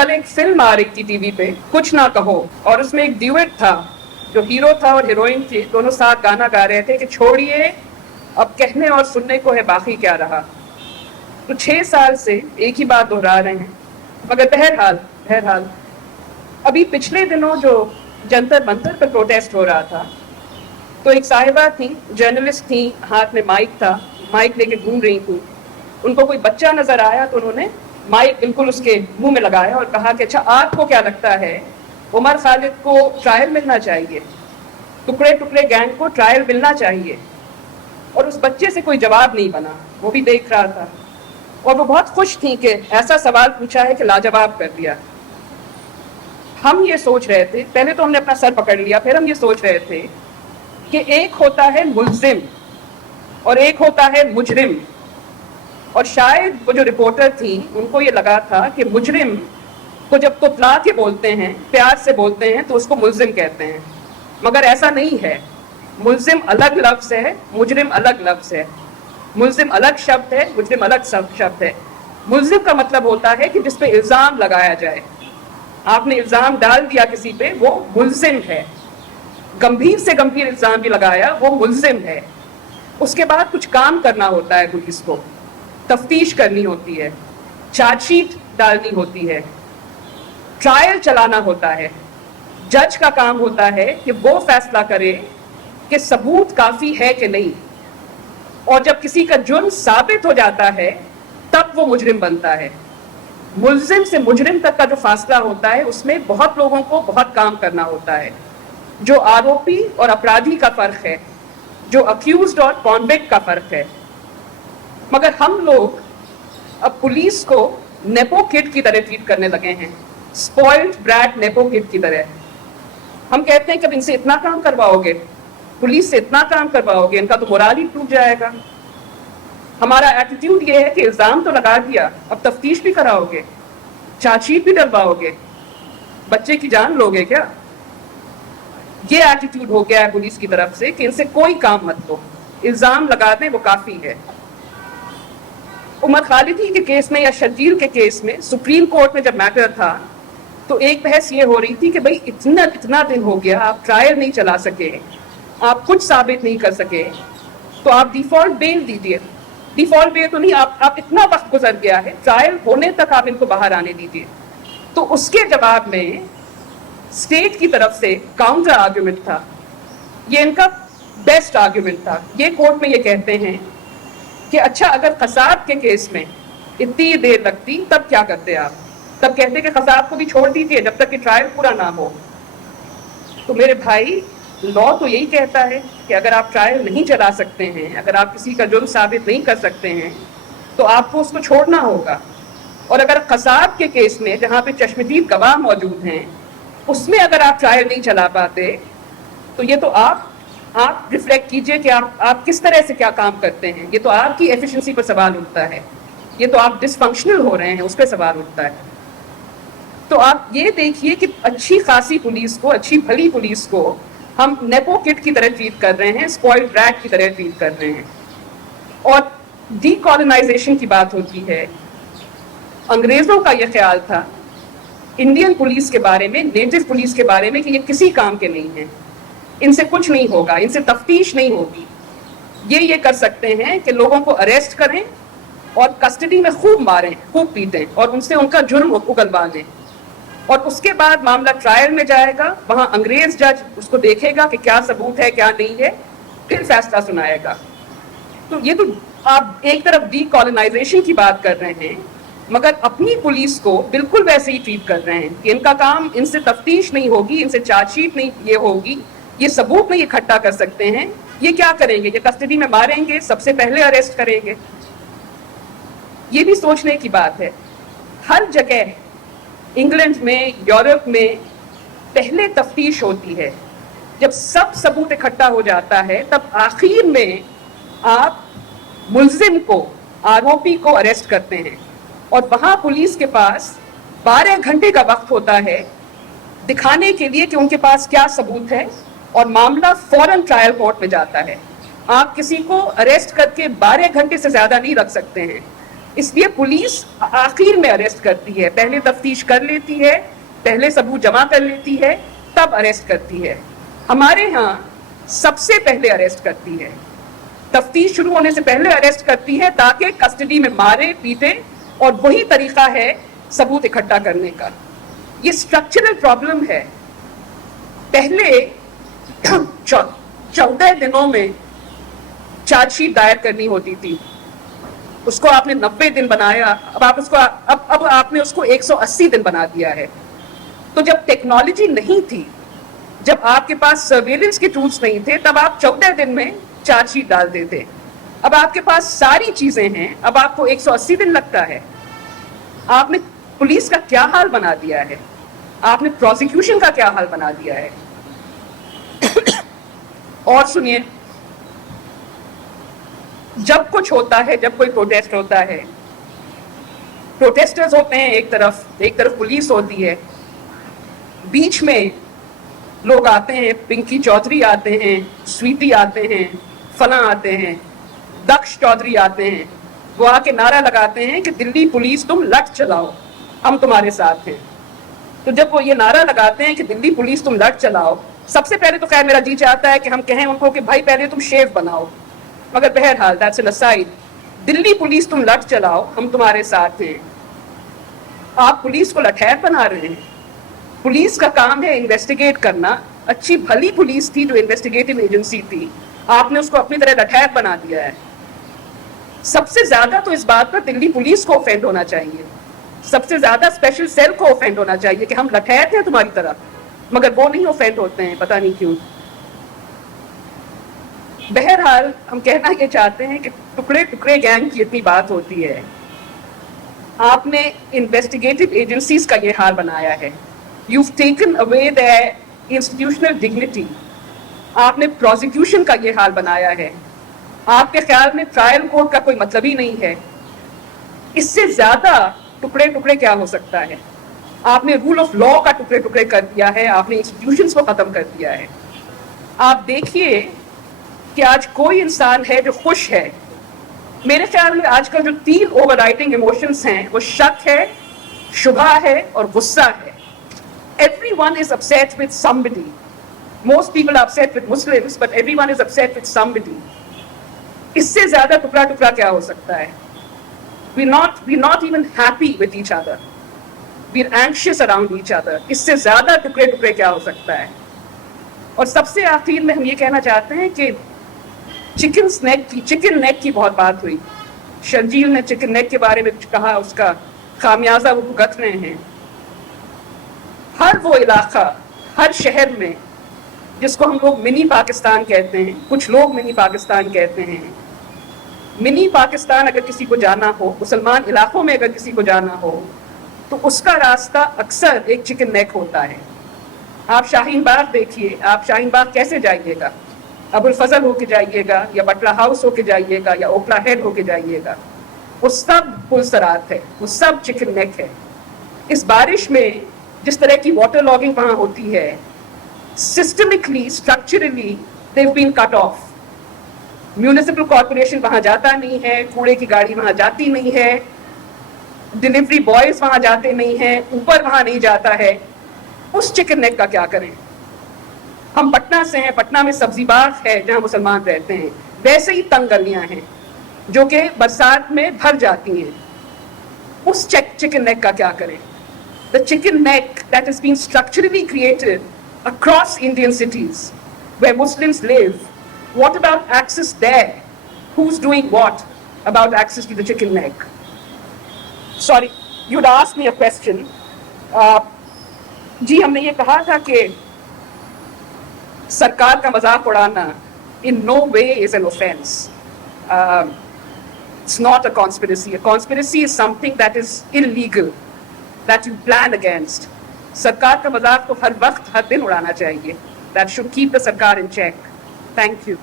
कल एक फिल्म आ रही थी टीवी पे, कुछ ना कहो, और उसमें एक ड्यूएट था, जो हीरो था और हीरोइन थी, दोनों साथ गाना गा रहे थे कि छोड़िए अब कहने और सुनने को है बाकी क्या रहा। तो 6 साल से एक ही बात दोहरा रहे हैं। मगर बहरहाल अभी पिछले दिनों जो जंतर मंतर पर प्रोटेस्ट हो रहा था, तो एक साहिबा थी, जर्नलिस्ट थी, हाथ में माइक था, माइक लेके घूम रही थी। उनको कोई बच्चा नजर आया तो उन्होंने माइक बिल्कुल उसके मुंह में लगाया और कहा कि अच्छा आपको क्या लगता है उमर खालिद को ट्रायल मिलना चाहिए, टुकड़े टुकड़े गैंग को ट्रायल मिलना चाहिए। और उस बच्चे से कोई जवाब नहीं बना, वो भी देख रहा था और वो बहुत खुश थी कि ऐसा सवाल पूछा है कि लाजवाब कर दिया। हम ये सोच रहे थे, पहले तो हमने अपना सर पकड़ लिया, फिर हम ये सोच रहे थे कि एक होता है मुल्जिम और एक होता है मुजरिम। और शायद वो जो रिपोर्टर थी उनको ये लगा था कि मुजरिम को जब तुतला के बोलते हैं, प्यार से बोलते हैं, तो उसको मुल्जिम कहते हैं। मगर ऐसा नहीं है, मुल्जिम अलग लफ्ज है, मुजरिम अलग लफ्ज है। मुल्जिम अलग शब्द है, मुजरिम अलग शब्द है। मुल्जिम का मतलब होता है कि जिस पे इल्जाम लगाया जाए, आपने इल्जाम डाल दिया किसी पे, वो मुल्जिम है। गंभीर से गंभीर इल्जाम भी लगाया, वो मुल्जिम है। उसके बाद कुछ काम करना होता है, पुलिस को तफ्तीश करनी होती है, चार्जशीट डालनी होती है, ट्रायल चलाना होता है। जज का काम होता है कि वो फैसला करे कि सबूत काफी है कि नहीं, और जब किसी का जुर्म साबित हो जाता है तब वो मुजरिम बनता है। मुल्जिम से मुजरिम तक का जो फासला होता है उसमें बहुत लोगों को बहुत काम करना होता है। जो आरोपी और अपराधी का फर्क है, जो अक्यूज्ड और कॉन्विक्ट का फर्क है। मगर हम लोग अब पुलिस को नेपो किड की तरह ट्रीट करने लगे हैं, स्पॉइल्ड ब्रैट नेपो किड की तरह। हम कहते हैं कि अब इनसे इतना काम करवाओगे, पुलिस से इतना काम करवाओगे, इनका तो मोराल ही टूट जाएगा। हमारा एटीट्यूड ये है कि इल्जाम तो लगा दिया, अब तफ्तीश भी कराओगे, चार्जशीट भी डलवाओगे, बच्चे की जान लोगे क्या? ये एटीट्यूड हो गया है पुलिस की तरफ से कि इनसे कोई काम मत लो, इल्जाम लगा दें वो काफी है। उमर खालिद के केस में या शर्जील के केस में सुप्रीम कोर्ट में जब मैटर था, तो एक बहस ये हो रही थी कि भाई इतना दिन हो गया, आप ट्रायल नहीं चला सके, आप कुछ साबित नहीं कर सके, तो आप डिफॉल्ट बेल दीजिए। डिफॉल्ट बेल तो नहीं, आप इतना वक्त गुजर गया है, ट्रायल होने तक आप इनको बाहर आने दीजिए। तो उसके जवाब में स्टेट की तरफ से काउंटर आर्ग्यूमेंट था, ये इनका बेस्ट आर्ग्यूमेंट था। ये कोर्ट में ये कहते हैं कि अच्छा अगर खसाब के केस में इतनी देर लगती तब क्या करते आप? तब कहते कि खसाब को भी छोड़ दीजिए जब तक कि ट्रायल पूरा ना हो। तो मेरे भाई, लॉ तो यही कहता है कि अगर आप ट्रायल नहीं चला सकते हैं, अगर आप किसी का जुर्म साबित नहीं कर सकते हैं, तो आपको उसको छोड़ना होगा। और अगर खसाब के केस में जहाँ पे चश्मदीद गवाह मौजूद हैं, उसमें अगर आप ट्रायल नहीं चला पाते, तो ये तो आप रिफ्लेक्ट कीजिए कि आप किस तरह से क्या काम करते हैं। ये तो आपकी एफिशिएंसी पर सवाल उठता है, ये तो आप डिसफंक्शनल हो रहे हैं, उस पर सवाल उठता है। तो आप ये देखिए कि अच्छी खासी पुलिस को, अच्छी भली पुलिस को हम नेपो किड की तरह ट्रीट कर रहे हैं, स्पॉइल्ड ब्रैट की तरह ट्रीट कर रहे हैं। और डीकॉलोनाइजेशन की बात होती है, अंग्रेजों का यह ख्याल था इंडियन पुलिस के बारे में, नेटिव पुलिस के बारे में, कि ये किसी काम के नहीं है, इनसे कुछ नहीं होगा, इनसे तफ्तीश नहीं होगी। ये कर सकते हैं कि लोगों को अरेस्ट करें और कस्टडी में खूब मारें, खूब पीटें और उनसे उनका जुर्म उगलवा लें, और उसके बाद मामला ट्रायल में जाएगा, वहां अंग्रेज जज उसको देखेगा कि क्या सबूत है क्या नहीं है, फिर फैसला सुनाएगा। तो ये तो आप एक तरफ डीकॉलोनाइजेशन की बात कर रहे हैं, मगर अपनी पुलिस को बिल्कुल वैसे ही ट्रीट कर रहे हैं कि इनका काम, इनसे तफ्तीश नहीं होगी, इनसे चार्जशीट नहीं ये होगी, ये सबूत नहीं इकट्ठा कर सकते हैं। ये क्या करेंगे? ये कस्टडी में मारेंगे, सबसे पहले अरेस्ट करेंगे। ये भी सोचने की बात है। हर जगह, इंग्लैंड में, यूरोप में, पहले तफ्तीश होती है, जब सब सबूत इकट्ठा हो जाता है तब आखिर में आप मुल्जिम को, आरोपी को अरेस्ट करते हैं, और वहां पुलिस के पास 12 घंटे का वक्त होता है दिखाने के लिए कि उनके पास क्या सबूत है, और मामला फौरन ट्रायल कोर्ट में जाता है। आप किसी को अरेस्ट करके 12 घंटे से ज्यादा नहीं रख सकते हैं। اس لیے پولیس آخر میں اریسٹ کرتی ہے, پہلے تفتیش کر لیتی ہے, پہلے ثبوت جمع کر لیتی ہے, تب اریسٹ کرتی ہے. ہمارے ہاں سب سے پہلے اریسٹ کرتی ہے, تفتیش شروع ہونے سے پہلے اریسٹ کرتی ہے تاکہ کسٹڈی میں مارے پیٹے, اور وہی طریقہ ہے ثبوت اکٹھا کرنے کا. یہ اسٹرکچرل پرابلم ہے. پہلے 14 دنوں میں چارج شیٹ دائر کرنی ہوتی تھی, اس کو آپ نے 90 دن بنایا, اب آپ نے اس کو 180 دن بنا دیا ہے. تو جب ٹیکنالوجی نہیں تھی, جب آپ کے پاس سرویلنس کے ٹولز نہیں تھے, تب آپ 14 دن میں چارج شیٹ ڈال دیتے. اب آپ کے پاس ساری چیزیں ہیں, اب آپ کو 180 دن لگتا ہے. آپ نے پولیس کا کیا حال بنا دیا ہے, آپ نے پروسیکیوشن کا کیا حال بنا دیا ہے. اور سنیے, جب کچھ ہوتا ہے, جب کوئی پروٹیسٹ ہوتا ہے, پروٹیسٹرز ہوتے ہیں ایک طرف پولیس ہوتی ہے, بیچ میں لوگ آتے ہیں, پنکی چودھری آتے ہیں, سویٹی آتے ہیں, فلاں آتے ہیں, دکش چودھری آتے ہیں. وہ آ کے نعرہ لگاتے ہیں کہ دلی پولیس تم لٹ چلاؤ, ہم تمہارے ساتھ ہیں. تو جب وہ یہ نعرہ لگاتے ہیں کہ دلی پولیس تم لٹ چلاؤ, سب سے پہلے تو خیر میرا جی چاہتا ہے کہ ہم کہیں ان کو کہ بھائی پہلے تم شیف بناؤ, مگر بہرحال that's an aside. Delhi police تم لٹ چلاؤ, ہم تمہارے ساتھ ہیں. آپ پولیس کو لٹھیر بنا رہے ہیں. پولیس کا کام ہے انویسٹیگیٹ کرنا. اچھی بھلی پولیس تھی جو انویسٹیگیٹو ایجنسی تھی, آپ نے اس کو اپنی طرح لٹھیر بنا دیا ہے. سب سے زیادہ تو اس بات پر دلی پولیس کو اوفینڈ ہونا چاہیے, سب سے زیادہ اسپیشل سیل کو اوفینڈ ہونا چاہیے کہ ہم لٹھیر تھے تمہاری طرح, مگر وہ نہیں اوفینڈ ہوتے ہیں, پتہ نہیں کیوں. بہرحال ہم کہنا یہ چاہتے ہیں کہ ٹکڑے ٹکڑے گینگ کی اتنی بات ہوتی ہے. آپ نے انویسٹیگیٹو ایجنسیز کا یہ حال بنایا ہے. You've taken away their institutional dignity. آپ نے پروسیکیوشن کا یہ حال بنایا ہے. آپ کے خیال میں ٹرائل کورٹ کا کوئی مطلب ہی نہیں ہے. اس سے زیادہ ٹکڑے ٹکڑے کیا ہو سکتا ہے. آپ نے رول آف لا کا ٹکڑے ٹکڑے کر دیا ہے, آپ نے انسٹیٹیوشنز کو ختم کر دیا ہے. آپ دیکھیے کہ آج کوئی انسان ہے جو خوش ہے. میرے خیال میں آج کل جو 3 اوور رائٹنگ ایموشنز ہیں وہ شک ہے, شبہ ہے اور غصہ ہے. Everyone is upset with somebody. Most people are upset with Muslims, but everyone is upset with somebody. اس سے زیادہ ٹکڑا ٹکڑا کیا ہو سکتا ہے. We're not even happy with each other. We're anxious around each other. اس سے زیادہ ٹکڑے ٹکڑے کیا ہو سکتا ہے. اور سب سے آخر میں ہم یہ کہنا چاہتے ہیں کہ چکن نیک کی بہت بات ہوئی. شرجیل نے چکن نیک کے بارے میں کچھ کہا, اس کا خامیازہ وہ بھگت رہے ہیں. ہر وہ علاقہ, ہر شہر میں جس کو ہم لوگ منی پاکستان کہتے ہیں, کچھ لوگ منی پاکستان کہتے ہیں, منی پاکستان اگر کسی کو جانا ہو, مسلمان علاقوں میں اگر کسی کو جانا ہو, تو اس کا راستہ اکثر ایک چکن نیک ہوتا ہے. آپ شاہین باغ دیکھیے, آپ شاہین باغ کیسے جائیے گا؟ ابو الفضل ہو کے جائیے گا, یا بٹلہ ہاؤس ہو کے جائیے گا, یا اوکلا ہیڈ ہو کے جائیے گا. وہ سب پلسرات ہے, وہ سب چکن نیک ہے. اس بارش میں جس طرح کی واٹر لاگنگ وہاں ہوتی ہے, systematically, structurally they've been cut off. Municipal corporation وہاں جاتا نہیں ہے, کوڑے کی گاڑی وہاں جاتی نہیں ہے, ڈلیوری بوائز وہاں جاتے نہیں ہیں, اوپر وہاں نہیں جاتا ہے. اس چکن نیک کا کیا کریں؟ ہم پٹنہ سے ہیں, پٹنہ میں سبزی باغ ہے جہاں مسلمان رہتے ہیں, ویسے ہی تنگ گلیاں ہیں جو کہ برسات میں بھر جاتی ہیں. اس چکن نیک کا کیا کریں؟ The chicken neck that has been structurally created across Indian cities where Muslims live. What about access there? Who's doing what about access to the chicken neck? Sorry, you'd asked me a question. جی ہم نے یہ کہا تھا کہ سرکار کا مذاق اڑانا in no way is an offense. It's not a conspiracy. A conspiracy is something that is illegal, that you plan against. سرکار کا مذاق تو ہر وقت ہر دن اڑانا چاہیے. That should keep the سرکار in check. Thank you.